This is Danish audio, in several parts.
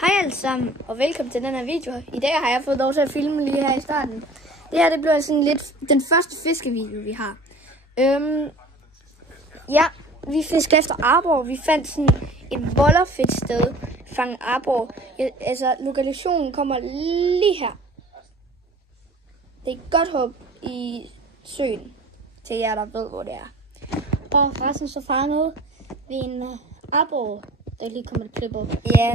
Hej alle sammen, og velkommen til den her video. I dag har jeg fået lov til at filme lige her i starten. Det her, det bliver sådan lidt den første fiskevideo, vi har. Ja, vi fisker efter arbor. Vi fandt sådan et volderfedt sted, fange arbor. Ja, altså, lokalisationen kommer lige her. Det er godt håb i søen, til jer, der ved, hvor det er. Og forresten så fangede vi en arbor, der lige kommer et klip op. Ja,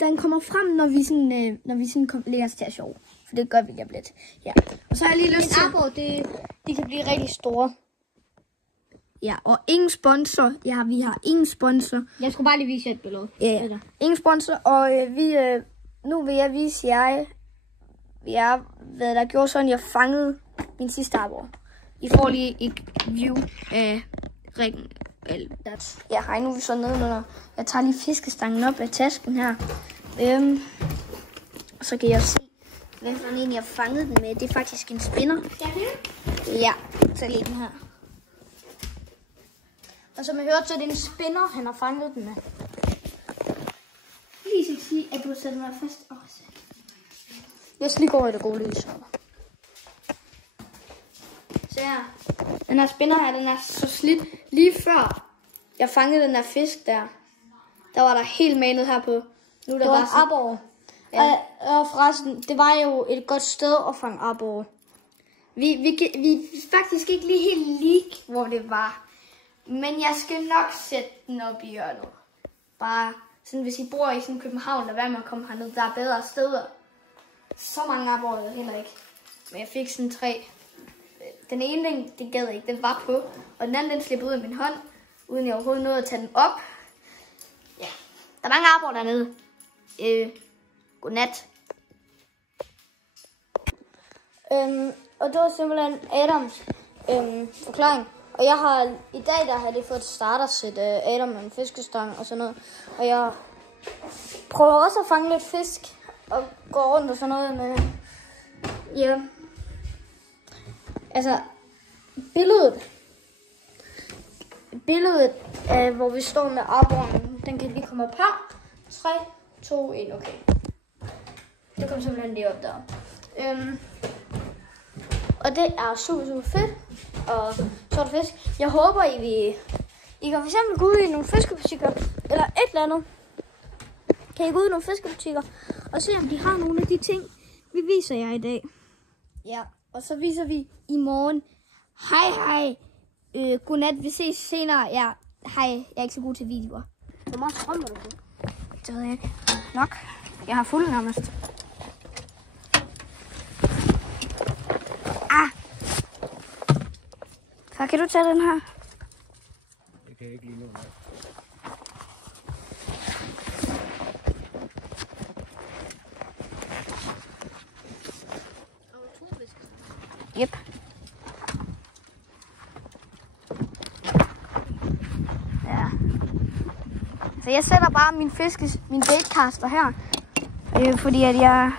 den kommer frem, når vi sådan lægger os til at sjove. For det gør vi lige lidt. Ja. Og så har jeg lige lyst til... En arbor, de kan blive rigtig store. Ja, og ingen sponsor. Ja, vi har ingen sponsor. Jeg skulle bare lige vise jer et billede. Ja, ingen sponsor. Og nu vil jeg vise jer, hvad der gjorde sådan, jeg fangede min sidste arbor. I får lige et view af ringen. Ja, hej, nu er vi så nedenunder. Jeg tager lige fiskestangen op af tasken her. Og så kan jeg se, hvad for en jeg fangede den med. Det er faktisk en spinner. Ja, så lige den her. Og som I hørte, så er det en spinner, han har fanget den med. Lige skal sige, at du har sat mig fast også. Jeg skal lige gå i det gode lys. Så ja, den her spinner her, den er så slidt. Lige før jeg fangede den her fisk der var der helt manet her på. Nu er der det var bare en arbor. Ja. Og forresten, det var jo et godt sted at fange arbor. Vi er faktisk ikke lige helt lige, hvor det var. Men jeg skal nok sætte den op i hjørnet. Bare sådan, hvis I bor i sådan København, lad være med at komme herned. Der er bedre steder. Så mange arbor er heller ikke. Men jeg fik sådan 3. Den ene, det gad ikke, den var på. Og den anden, den slippede ud af min hånd, uden jeg overhovedet nåede at tage den op. Ja, der er mange arbor dernede. Godnat. Og det var simpelthen Adams forklaring. Og jeg har i dag, der har det fået et startersæt af Adam med en fiskestang og sådan noget. Og jeg prøver også at fange lidt fisk og gå rundt og sådan noget med. Ja. Altså, billedet af, hvor vi står med arboren, den kan lige komme op her. 3, 2, 1, okay. Det kommer simpelthen lige op der. Og det er super, super fedt. Og så er der fisk. Jeg håber, I kan for eksempel gå ud i nogle fiskebutikker, eller et eller andet. Kan I gå ud i nogle fiskebutikker og se, om de har nogle af de ting, vi viser jer i dag. Ja, og så viser vi i morgen. Hej. Godnat, vi ses senere. Ja, hej. Jeg er ikke så god til videoer. Hvor meget strøm er du på? Det ved jeg ikke. Nok. Jeg har fuld nærmest. Så kan du tage den her? Det kan jeg ikke lige nu. Yep. Ja. Så jeg sætter bare min baitcaster her. Fordi at jeg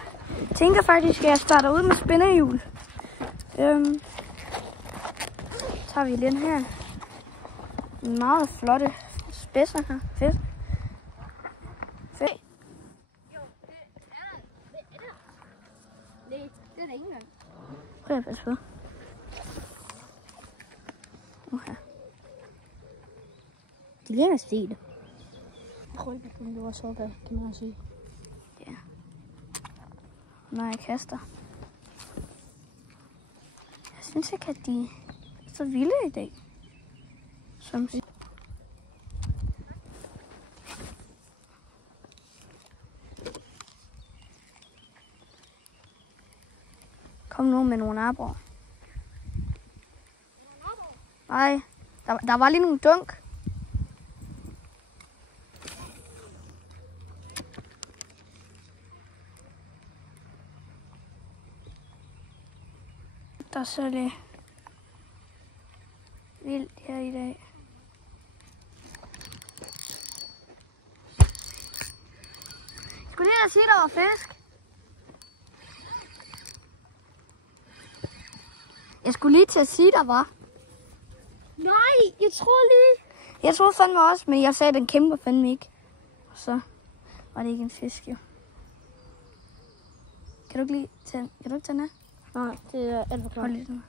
tænker faktisk, at jeg starter ud med spændehjul. Tager vi den her. En meget flotte spidser her. Fedt. Det er det ikke engang. Prøv at passe på. Okay. De ligner stil. Krølbekund, det var så godt, kan man sige. Ja. Når jeg kaster. Jeg synes ikke, at de er så vilde i dag. Som siger. Kom nu med nogle arbor. Nej, der var lige nogle dunk. Der er så lidt vildt her i dag. Skulle lige da sige, der var fisk? Jeg skulle lige til at sige, der var. Nej, jeg tror lige. Jeg troede fandme også, men jeg sagde, at den kæmper fandme ikke. Så var det ikke en fisk, jo. Kan du ikke tage den af? Nej, det er alt for klart. Hold lidt nu.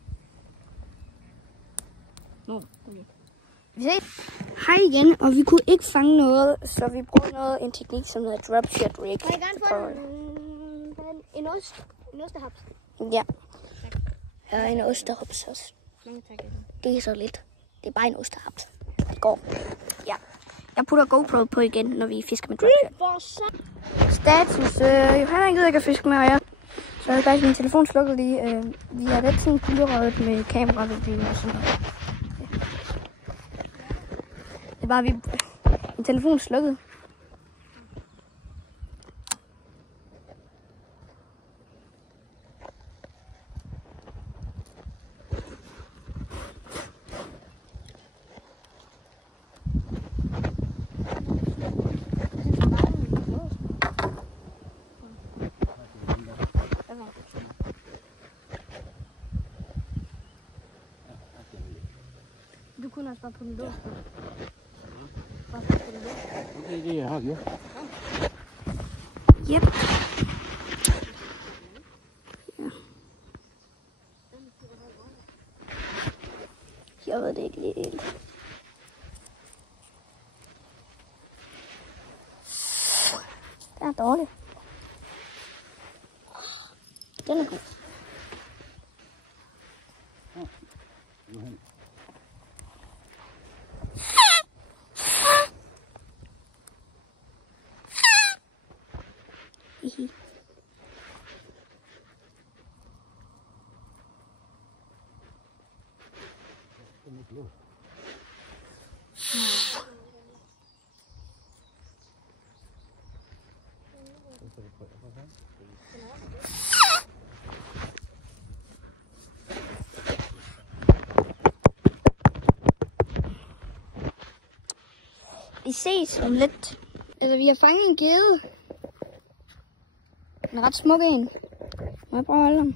Okay. Vi ses. Hej igen, og vi kunne ikke fange noget, så vi brugte en teknik, som hedder dropshot rig. Kan jeg gerne få en ost? En ostehaps? Ja. Ja, en ostehaps også. Mange tak. Det er så lidt. Det er bare en ostehaps. Det går. Ja. Jeg putter GoPro på igen, når vi fisker med dropshot. Status. Johanna gider ikke at fiske med, og jeg. Så er faktisk min telefon slukket lige. Vi er lidt sådan gulderødet med kameravinkling og sådan noget. Det er bare, min telefon slukket. Du kunne også bare putte en lås på. Okay, det jeg har gjort. Yep. Ja. Jeg ved det ikke lige helt. Det er dårligt. Den er god. Vi ses om lidt. Altså, vi har fanget en gede. En ret smuk en. Må jeg prøve at holde ham?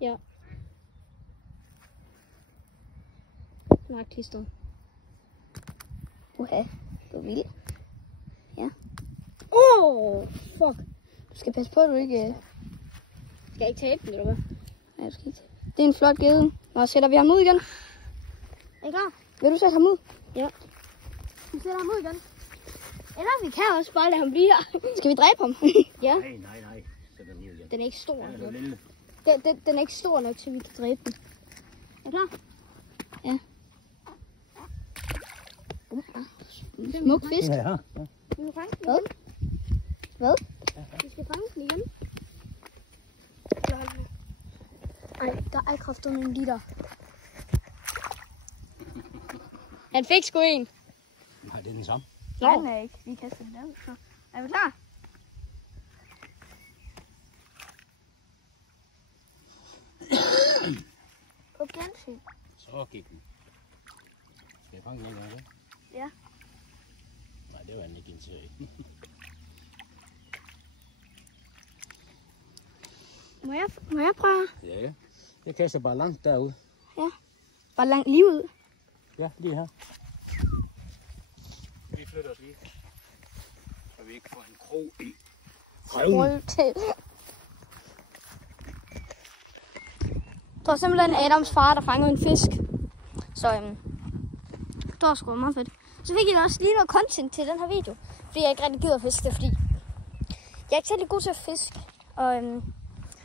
Ja. Snart klistret. Uha, du er vild. Ja. Fuck. Du skal passe på, at du ikke... Skal jeg ikke tabe den, eller hvad? Nej, du skal ikke. Det er en flot gede. Nå, sætter vi ham ud igen. Er I klar? Vil du sætte ham ud? Ja. Vi sætter ham ud igen. Eller vi kan også bare lade ham blive her. Skal vi dræbe ham? Ja. Nej. Så den ud igen. Den er ikke stor Den er nok. lille. Den er ikke stor nok, så vi kan dræbe den. Er I klar? Ja. Smuk fisk. Ja. Vi skal fange den Hvad? igen. Hvad? Vi skal fange den igen. Ej, der er kraftedeme en liter. Han fik sgu en. Nej, det er den samme. Nej, den er ikke. Vi kaster den der. Så. Er vi klar? På gensyn. Så gik den. Skal jeg fange den eller hvad? Ja. Nej, det var den ikke interesseret i. Må jeg prøve? Ja. Jeg kaster bare langt derude. Bare langt lige ud. Ja, lige her. Vi flytter os lige. Så vi ikke får en krog i røven. Hold til. Det var simpelthen Adams far, der fangede en fisk. Så det var sgu meget fedt. Så fik I også lige noget content til den her video. Fordi jeg ikke rigtig gider at fiske det, fordi jeg er ikke særlig god til at fiske. Og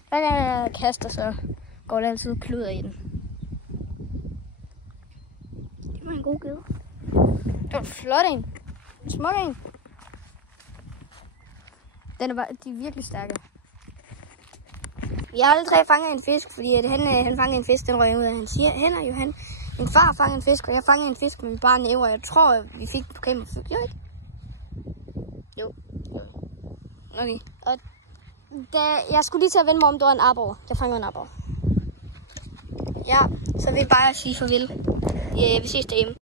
hver gang jeg kaster, så går det altid kluder i den. Det var en god gede. Det var en flot en. En smuk en. De er virkelig stærke. Jeg har aldrig fanget en fisk, fordi at han fangede en fisk, den røg ud af hans hænder, Johan. Min far fangede en fisk, og jeg fangede en fisk med min bare næver. Jeg tror, vi fik på kamera. Jo, ikke? Jo. Okay. Og jeg skulle lige til at vende mig om, det var en arbor. Jeg fangede en arbor. Ja, så vil jeg bare sige farvel. Vi ses derhjemme.